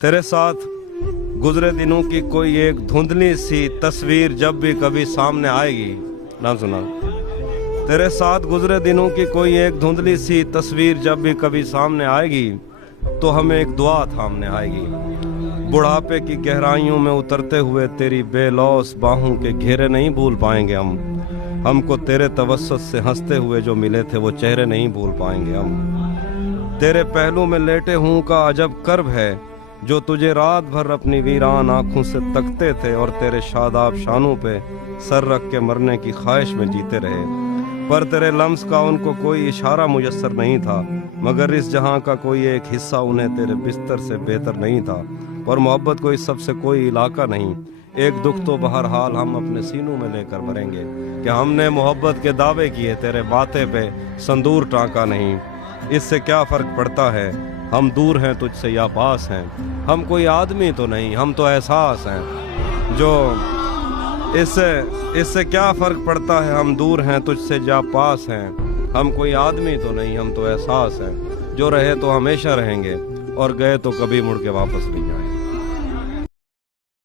तेरे साथ गुजरे दिनों की कोई एक धुंधली सी तस्वीर जब भी कभी सामने आएगी, ना सुना। तेरे साथ गुजरे दिनों की कोई एक धुंधली सी तस्वीर जब भी कभी सामने आएगी, तो हमें एक दुआ थामने आएगी। बुढ़ापे की गहराइयों में उतरते हुए तेरी बेलौस बाहों के घेरे नहीं भूल पाएंगे हम। हमको तेरे तवस्सुत से हंसते हुए जो मिले थे वो चेहरे नहीं भूल पाएंगे हम। तेरे पहलू में लेटे हूँ का अजब कर्ब है, जो तुझे रात भर अपनी वीरान आंखों से तकते थे और तेरे शादाब शानों पे सर रख के मरने की ख्वाहिश में जीते रहे। पर तेरे लम्स का उनको कोई इशारा मुयस्सर नहीं था, मगर इस जहां का कोई एक हिस्सा उन्हें तेरे बिस्तर से बेहतर नहीं था। और मोहब्बत को इस सबसे कोई इलाका नहीं। एक दुख तो बहरहाल हम अपने सीनों में लेकर मरेंगे कि हमने मोहब्बत के दावे किए, तेरे बातें पे संदूर टांका नहीं। इससे क्या फ़र्क पड़ता है हम दूर हैं तुझसे या पास हैं। हम कोई आदमी तो नहीं, हम तो एहसास हैं। जो इससे क्या फ़र्क पड़ता है हम दूर हैं तुझसे या पास हैं। हम कोई आदमी तो नहीं, हम तो एहसास हैं। जो रहे तो हमेशा रहेंगे और गए तो कभी मुड़ के वापस नहीं आए।